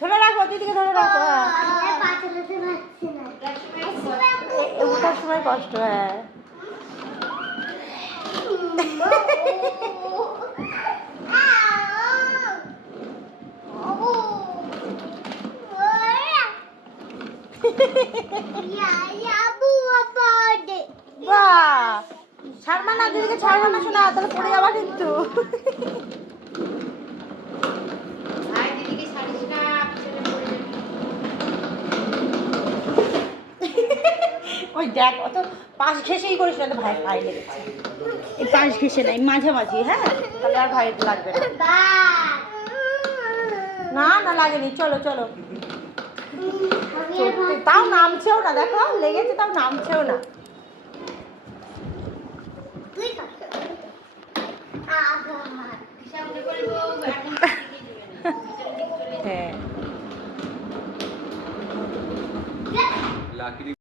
ধরে রাখো, দিদিকে ধরে রাখো। ওঠার সময় কষ্ট। হ্যাঁ ছাড়বা না, দিদিকে ছাড়বা না শোনা, তাহলে পড়ে যাবা কিন্তু। ওই দেখ, অত পাশ ঘেসেই করিস না, তো ভাই ভাই লেগেছে। এই পাশ ঘেসে নাই, মাঝামাঝি। হ্যাঁ তাহলে আর ভাই লাগবে না। না লাগেনি, চলো চলো। তাও নামছেও না, দেখো লেগেছে তাও নামছেও না। হ্যাঁ